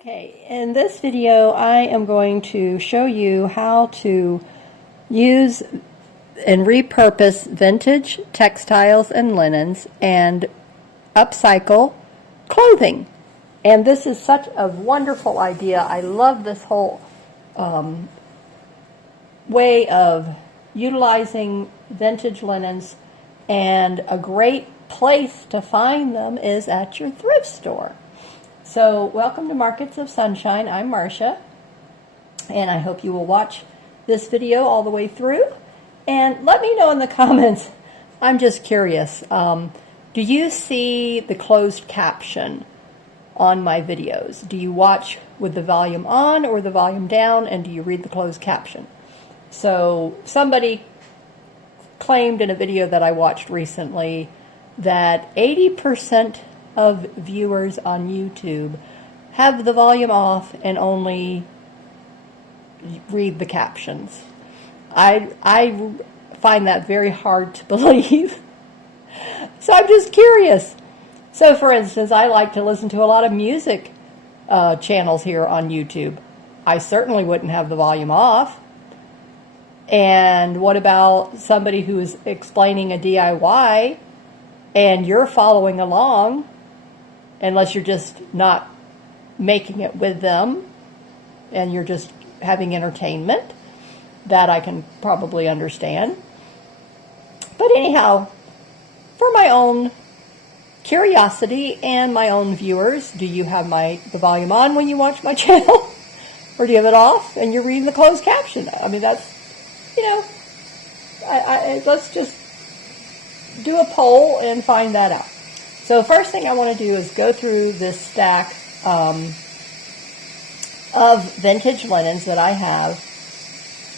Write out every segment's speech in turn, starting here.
Okay, in this video I am going to show you how to use and repurpose vintage textiles and linens and upcycle clothing. And this is such a wonderful idea. I love this whole way of utilizing vintage linens, and a great place to find them is at your thrift store. So welcome to Markets of Sunshine. I'm Marcia, and I hope you will watch this video all the way through. And let me know in the comments, I'm just curious, do you see the closed caption on my videos? Do you watch with the volume on or the volume down, and do you read the closed caption? So somebody claimed in a video that I watched recently that 80% of viewers on YouTube have the volume off and only read the captions. I find that very hard to believe. So I'm just curious. So for instance, I like to listen to a lot of music channels here on YouTube. I certainly wouldn't have the volume off. And what about somebody who is explaining a DIY and you're following along, unless you're just not making it with them and you're just having entertainment? That I can probably understand. But anyhow, for my own curiosity and my own viewers, do you have the volume on when you watch my channel? Or do you have it off and you're reading the closed caption? I mean, that's, you know, let's just do a poll and find that out. So first thing I want to do is go through this stack of vintage linens that I have,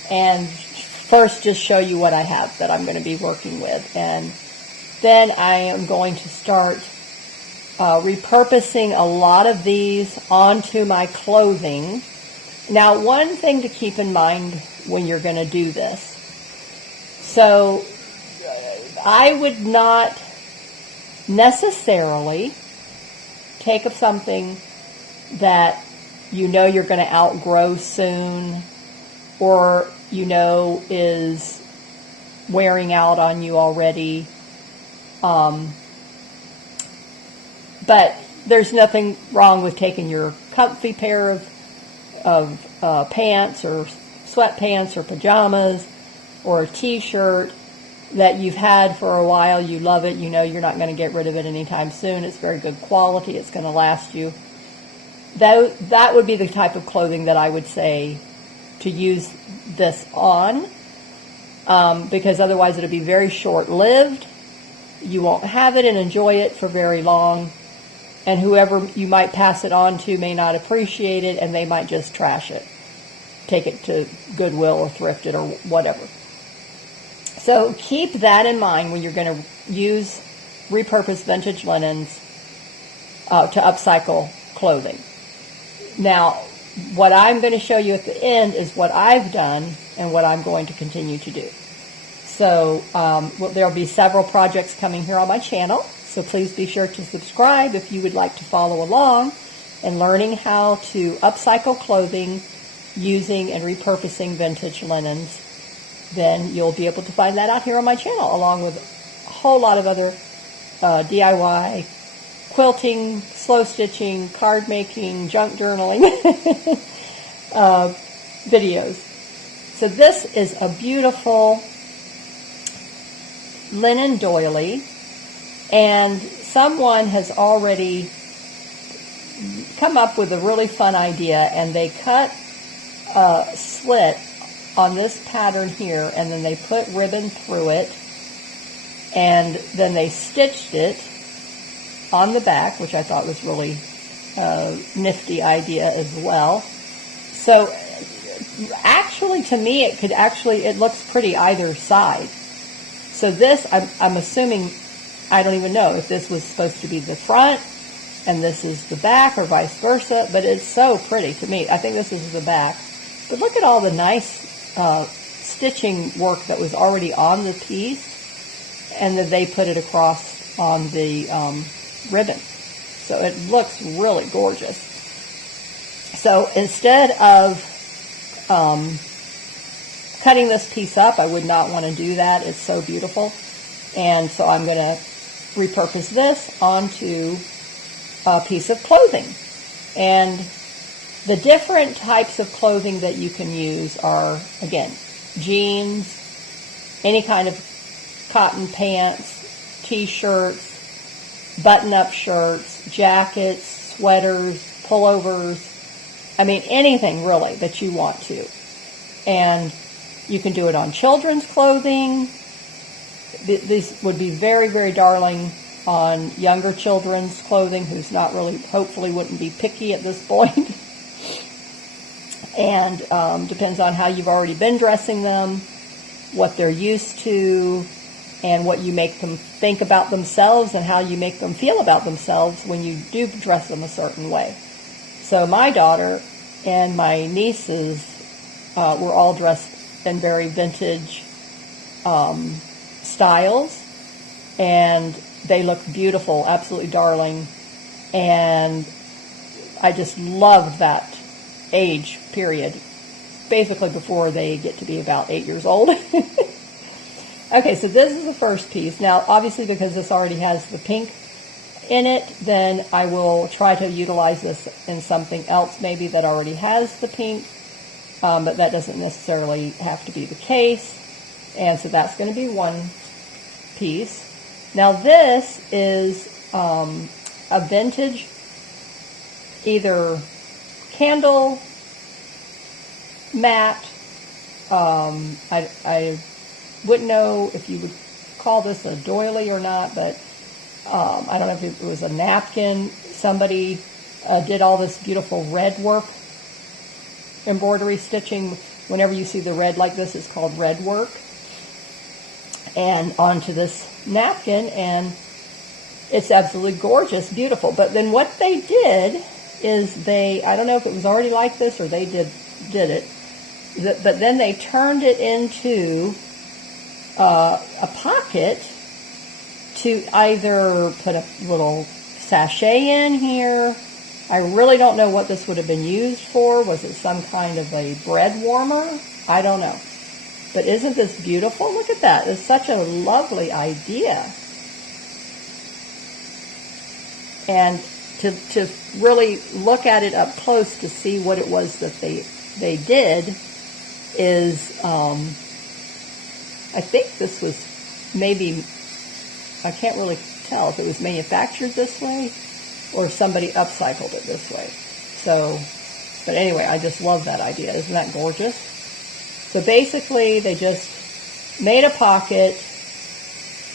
and first just show you what I have that I'm going to be working with. And then I am going to start repurposing a lot of these onto my clothing. Now, one thing to keep in mind when you're going to do this. So I would not necessarily take up something that you know you're going to outgrow soon, or you know is wearing out on you already. But there's nothing wrong with taking your comfy pair of pants or sweatpants or pajamas or a t-shirt that you've had for a while, you love it, you know you're not going to get rid of it anytime soon, it's very good quality, it's going to last you. That would be the type of clothing that I would say to use this on, because otherwise it'll be very short-lived. You won't have it and enjoy it for very long, and whoever you might pass it on to may not appreciate it, and they might just trash it, take it to Goodwill or thrift it or whatever. So keep that in mind when you're going to use repurposed vintage linens to upcycle clothing. Now, what I'm going to show you at the end is what I've done and what I'm going to continue to do. So there'll be several projects coming here on my channel, so please be sure to subscribe if you would like to follow along in learning how to upcycle clothing using and repurposing vintage linens. Then you'll be able to find that out here on my channel, along with a whole lot of other DIY, quilting, slow stitching, card making, junk journaling videos. So this is a beautiful linen doily, and someone has already come up with a really fun idea, and they cut a slit on this pattern here, and then they put ribbon through it, and then they stitched it on the back, which I thought was really a nifty idea as well. So actually, to me, it looks pretty either side. So this, I'm assuming, I don't even know if this was supposed to be the front and this is the back, or vice versa, but it's so pretty to me. I think this is the back. But look at all the nice stitching work that was already on the piece, and then they put it across on the ribbon. So it looks really gorgeous. So instead of cutting this piece up, I would not want to do that. It's so beautiful. And so I'm going to repurpose this onto a piece of clothing. And the different types of clothing that you can use are, again, jeans, any kind of cotton pants, t-shirts, button-up shirts, jackets, sweaters, pullovers. I mean, anything really that you want to. And you can do it on children's clothing. These would be very, very darling on younger children's clothing who's not really, hopefully wouldn't be picky at this point. And depends on how you've already been dressing them, what they're used to, and what you make them think about themselves and how you make them feel about themselves when you do dress them a certain way. So my daughter and my nieces were all dressed in very vintage styles, and they look beautiful, absolutely darling, and I just loved that age period, basically before they get to be about 8 years old. Okay, so this is the first piece. Now, obviously, because this already has the pink in it, then I will try to utilize this in something else maybe that already has the pink, but that doesn't necessarily have to be the case. And so that's going to be one piece. Now this is a vintage, either candle mat. I wouldn't know if you would call this a doily or not, but I don't know if it was a napkin. Somebody did all this beautiful red work, embroidery stitching. Whenever you see the red like this, it's called red work. And onto this napkin, and it's absolutely gorgeous, beautiful. But then what they did is I don't know if it was already like this or they did it, but then they turned it into a pocket to either put a little sachet in here. I really don't know what this would have been used for. Was it some kind of a bread warmer? I don't know. But isn't this beautiful? Look at that. It's such a lovely idea. And to really look at it up close to see what it was that they did is, I think this was maybe, I can't really tell if it was manufactured this way or somebody upcycled it this way. So, but anyway, I just love that idea. Isn't that gorgeous? So basically, they just made a pocket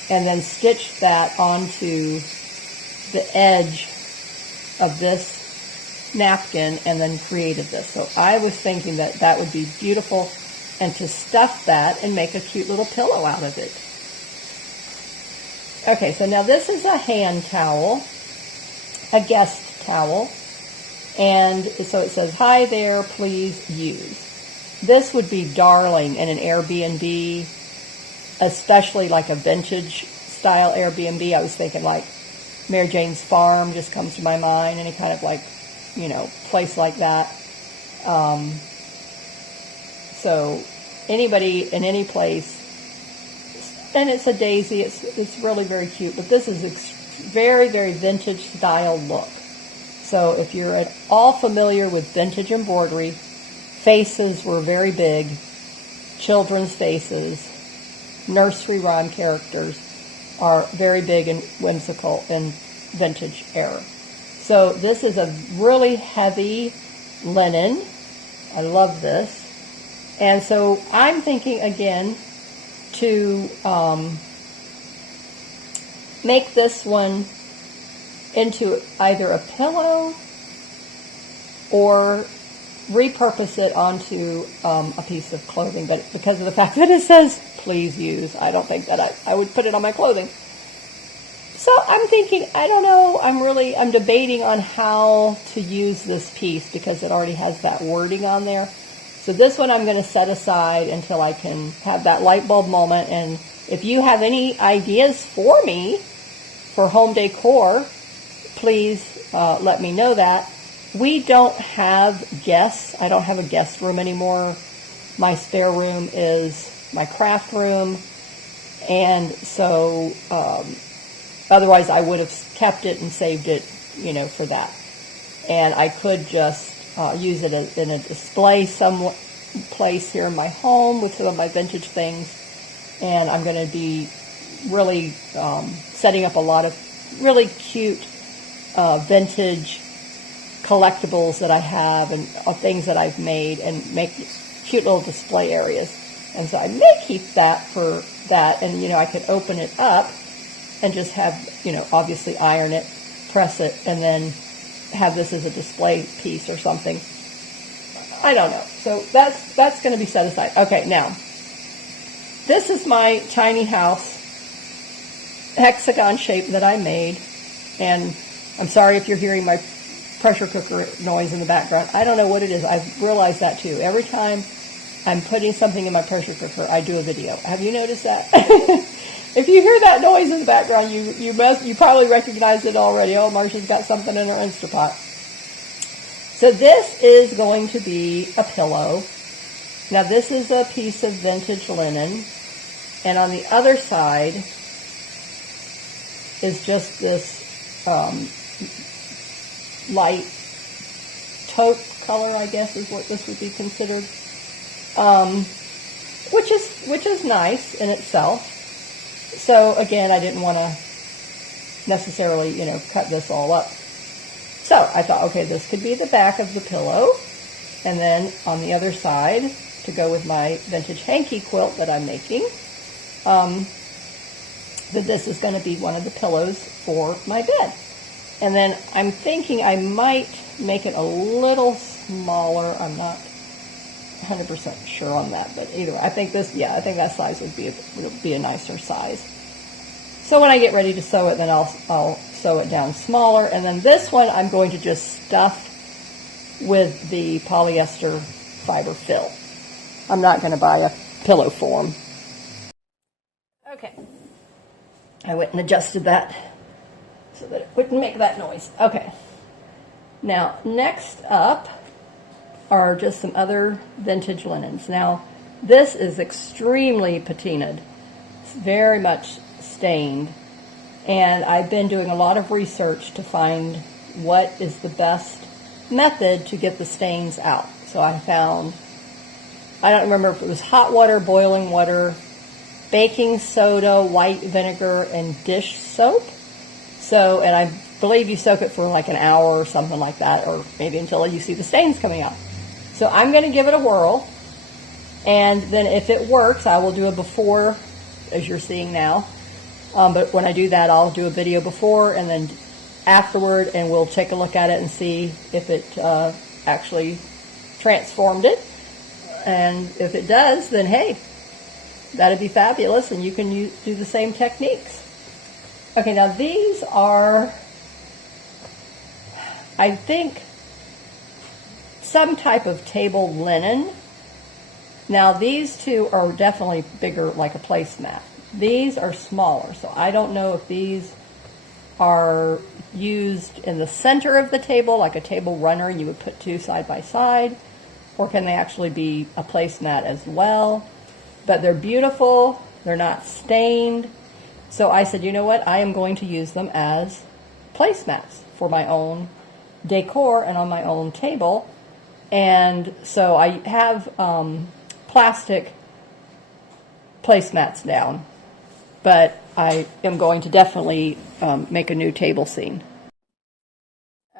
and then stitched that onto the edge of this napkin and then created this. So I was thinking that that would be beautiful, and to stuff that and make a cute little pillow out of it. Okay, so now this is a hand towel, a guest towel, and so it says, "Hi there, please use." This would be darling in an Airbnb, especially like a vintage style Airbnb. I was thinking like Mary Jane's Farm just comes to my mind, any kind of like, place like that. So anybody in any place, and it's a daisy, it's really very cute, but this is very, very vintage style look. So if you're at all familiar with vintage embroidery, faces were very big, children's faces, nursery rhyme characters are very big and whimsical in vintage era. So this is a really heavy linen. I love this. And so I'm thinking again to make this one into either a pillow or repurpose it onto a piece of clothing. But because of the fact that it says please use, I don't think that I would put it on my clothing. So I'm thinking, I don't know, I'm debating on how to use this piece because it already has that wording on there. So this one I'm going to set aside until I can have that light bulb moment. And if you have any ideas for me for home decor, please let me know that. we don't have guests. I don't have a guest room anymore. My spare room is my craft room. And so otherwise I would have kept it and saved it, you know, for that. And I could just use it in a display some place here in my home with some of my vintage things. And I'm going to be really setting up a lot of really cute vintage collectibles that I have and things that I've made, and make cute little display areas. And so I may keep that for that, and you know, I could open it up and just have, you know, obviously iron it, press it, and then have this as a display piece or something. I don't know. So that's going to be set aside. Okay, now this is my tiny house hexagon shape that I made, and I'm sorry if you're hearing my pressure cooker noise in the background. I don't know what it is. I've realized that too. Every time I'm putting something in my pressure cooker, I do a video. Have you noticed that? If you hear that noise in the background, you probably recognize it already. Oh, Marcia's got something in her Instapot. So this is going to be a pillow. Now this is a piece of vintage linen, and on the other side is just this light taupe color, I guess is what this would be considered, which is nice in itself. So again, I didn't want to necessarily, you know, cut this all up. So I thought, okay, this could be the back of the pillow, and then on the other side, to go with my vintage hanky quilt that I'm making, that this is going to be one of the pillows for my bed. And then I'm thinking I might make it a little smaller. I'm not 100% sure on that, but either way, I think this, yeah, I think that size would be a nicer size. So when I get ready to sew it, then I'll sew it down smaller. And then this one I'm going to just stuff with the polyester fiber fill. I'm not going to buy a pillow form. Okay. I went and adjusted that so that it wouldn't make that noise. Okay. Now, next up are just some other vintage linens. Now, this is extremely patinaed. It's very much stained. And I've been doing a lot of research to find what is the best method to get the stains out. So I found, I don't remember if it was hot water, boiling water, baking soda, white vinegar, and dish soap. So, and I believe you soak it for like an hour or something like that, or maybe until you see the stains coming out. So I'm going to give it a whirl, and then if it works, I will do a before, as you're seeing now. But when I do that, I'll do a video before and then afterward, and we'll take a look at it and see if it actually transformed it. And if it does, then hey, that'd be fabulous, and you can do the same techniques. Okay, now these are, I think, some type of table linen. Now these two are definitely bigger, like a placemat. These are smaller, so I don't know if these are used in the center of the table, like a table runner, and you would put two side by side, or can they actually be a placemat as well? But they're beautiful, they're not stained. So I said, you know what, I am going to use them as placemats for my own decor and on my own table. And so I have plastic placemats down, but I am going to definitely make a new table scene.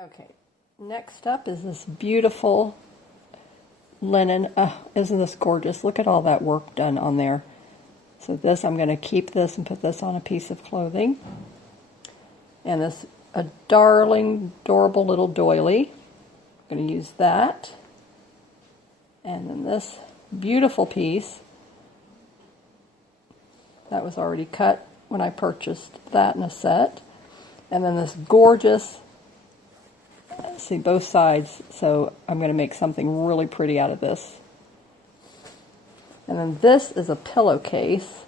Okay, next up is this beautiful linen. Isn't this gorgeous? Look at all that work done on there. So this, I'm going to keep this and put this on a piece of clothing. And this, a darling, adorable little doily. I'm going to use that. And then this beautiful piece. That was already cut when I purchased that in a set. And then this gorgeous, see both sides, so I'm going to make something really pretty out of this. And then this is a pillowcase.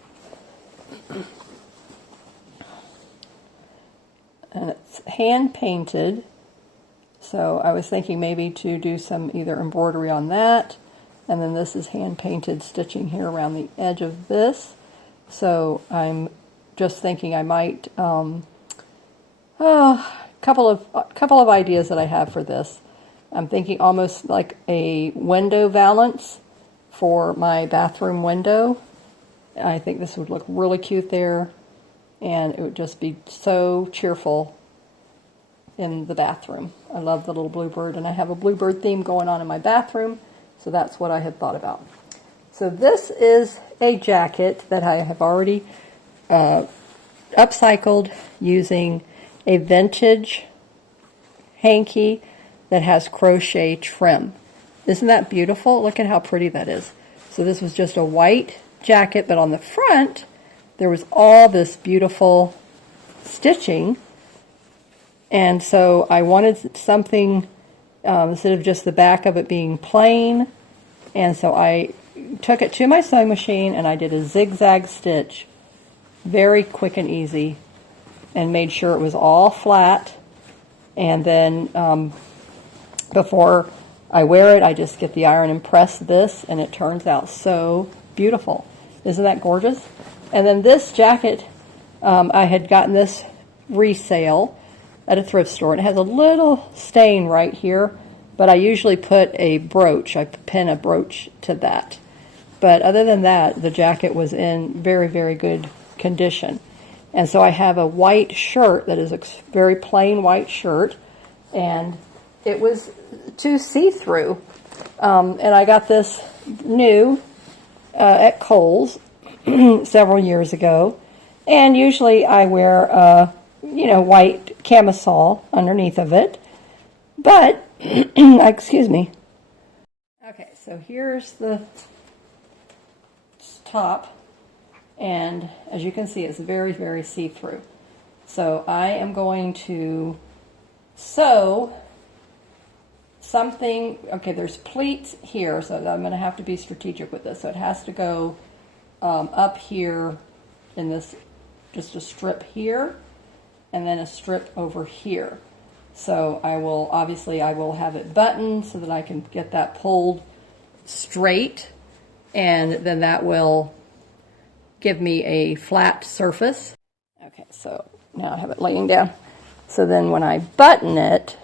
And it's hand painted. So I was thinking maybe to do some either embroidery on that, and then this is hand painted stitching here around the edge of this. So I'm just thinking I might, couple of ideas that I have for this. I'm thinking almost like a window valance for my bathroom window. I think this would look really cute there, and it would just be so cheerful in the bathroom. I love the little bluebird, and I have a bluebird theme going on in my bathroom, so that's what I had thought about. So this is a jacket that I have already upcycled using a vintage hanky that has crochet trim. Isn't that beautiful? Look at how pretty that is. So this was just a white jacket, but on the front there was all this beautiful stitching, and so I wanted something instead of just the back of it being plain, and so I took it to my sewing machine and I did a zigzag stitch, very quick and easy, and made sure it was all flat. And then before I wear it, I just get the iron and press this, and it turns out so beautiful. Isn't that gorgeous? And then this jacket, I had gotten this resale at a thrift store, and it has a little stain right here, but I usually put a brooch. I pin a brooch to that. But other than that, the jacket was in very, very good condition. And so I have a white shirt that is a very plain white shirt, and it was too see-through. And I got this new at Kohl's several years ago, and usually I wear white camisole underneath of it, but excuse me. Okay, so here's the top, and as you can see, it's very, very see-through. So I am going to sew something. Okay, there's pleats here, so I'm going to have to be strategic with this. So it has to go up here in this, just a strip here, and then a strip over here. So I will have it buttoned so that I can get that pulled straight, and then that will give me a flat surface. Okay, so now I have it laying down. So then when I button it,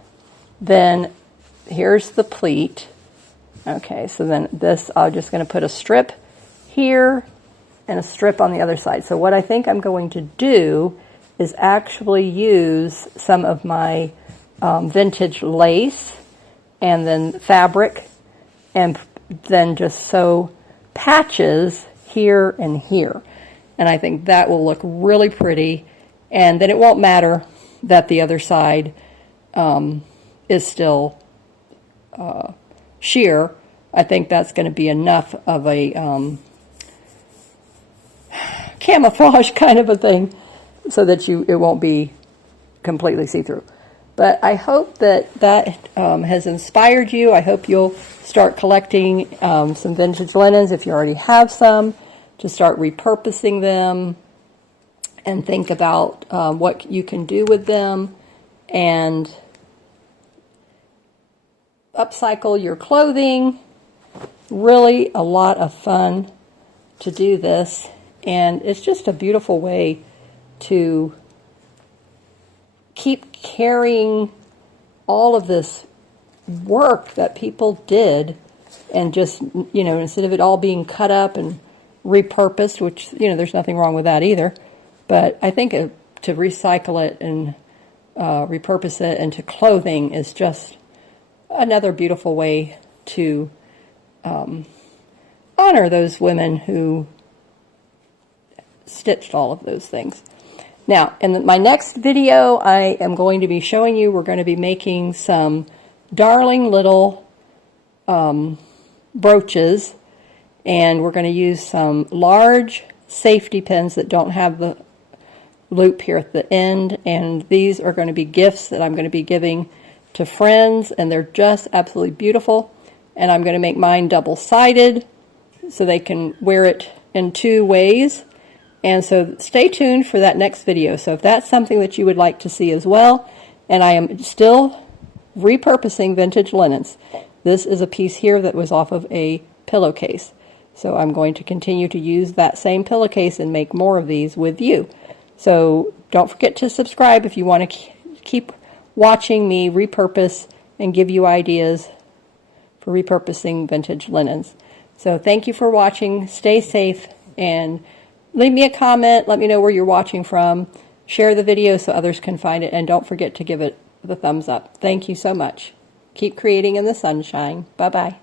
then here's the pleat. Okay, so then this, I'm just going to put a strip here and a strip on the other side. So what I think I'm going to do is actually use some of my vintage lace and then fabric, and then just sew patches here and here. And I think that will look really pretty, and then it won't matter that the other side is still sheer. I think that's going to be enough of a camouflage kind of a thing, so that it won't be completely see-through. But I hope that has inspired you. I hope you'll start collecting some vintage linens if you already have some, to start repurposing them and think about what you can do with them, and upcycle your clothing. Really a lot of fun to do this, and it's just a beautiful way to keep carrying all of this work that people did, and just, instead of it all being cut up and repurposed, which, there's nothing wrong with that either, but I think to recycle it and repurpose it into clothing is just another beautiful way to honor those women who stitched all of those things. Now, in my next video, I am going to be showing you, we're going to be making some darling little brooches, and we're going to use some large safety pins that don't have the loop here at the end, and these are going to be gifts that I'm going to be giving to friends, and they're just absolutely beautiful. And I'm going to make mine double-sided so they can wear it in 2 ways. And so stay tuned for that next video. So if that's something that you would like to see as well, and I am still Repurposing Vintage Linens. This is a piece here that was off of a pillowcase. So I'm going to continue to use that same pillowcase and make more of these with you. So don't forget to subscribe if you want to keep watching me repurpose and give you ideas for repurposing vintage linens. So thank you for watching. Stay safe and leave me a comment. Let me know where you're watching from. Share the video so others can find it, and don't forget to give it the thumbs up. Thank you so much. Keep creating in the sunshine. Bye-bye.